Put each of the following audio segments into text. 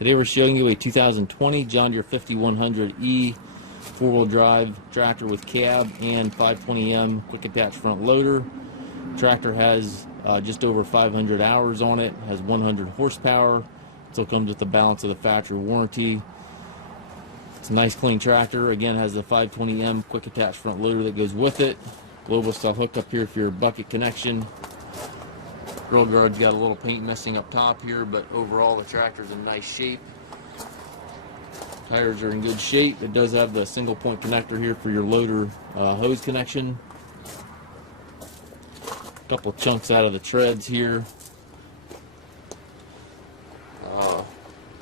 Today we're showing you a 2020 John Deere 5100E four-wheel drive tractor with cab and 520M quick attach front loader. Tractor has just over 500 hours on it, has 100 horsepower, still comes with the balance of the factory warranty. It's a nice clean tractor. Again, has the 520M quick attach front loader that goes with it. Global style hookup here for your bucket connection. Grill guard's got a little paint missing up top here, but overall the tractor's in nice shape. Tires are in good shape. It does have the single point connector here for your loader hose connection. A couple chunks out of the treads here.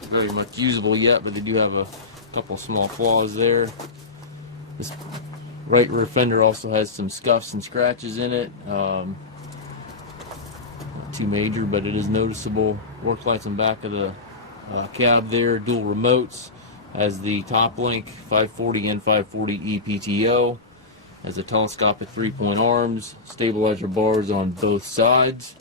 Very much usable yet, but they do have a couple small flaws there. This right rear fender also has some scuffs and scratches in it. Too major, but it is noticeable. Work lights on back of the cab there, dual remotes, has the top link 540 and 540E PTO, has the telescopic 3-point arms, stabilizer bars on both sides.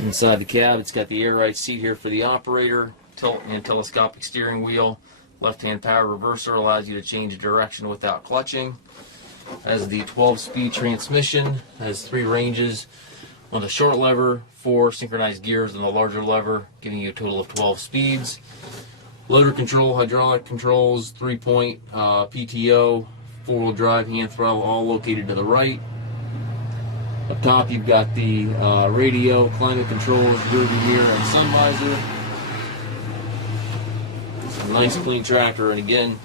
Inside the cab, it's got the air ride seat here for the operator, tilt and telescopic steering wheel, left-hand power reverser allows you to change direction without clutching. Has the 12-speed transmission, has 3 ranges on the short lever, 4 synchronized gears on the larger lever, giving you a total of 12 speeds. Loader control, hydraulic controls, 3-point PTO, 4-wheel drive, hand throttle, all located to the right. Up top you've got the radio, climate controls, rearview mirror, and sun visor. It's a nice clean tractor, and again,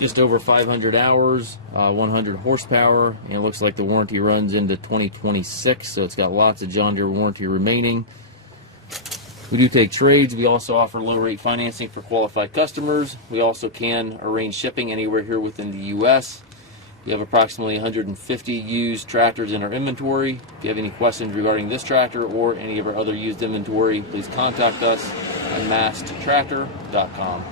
just over 500 hours, 100 horsepower, and it looks like the warranty runs into 2026, so it's got lots of John Deere warranty remaining. We do take trades. We also offer low rate financing for qualified customers. We also can arrange shipping anywhere here within the U.S. We have approximately 150 used tractors in our inventory. If you have any questions regarding this tractor or any of our other used inventory, please contact us at massedtractor.com.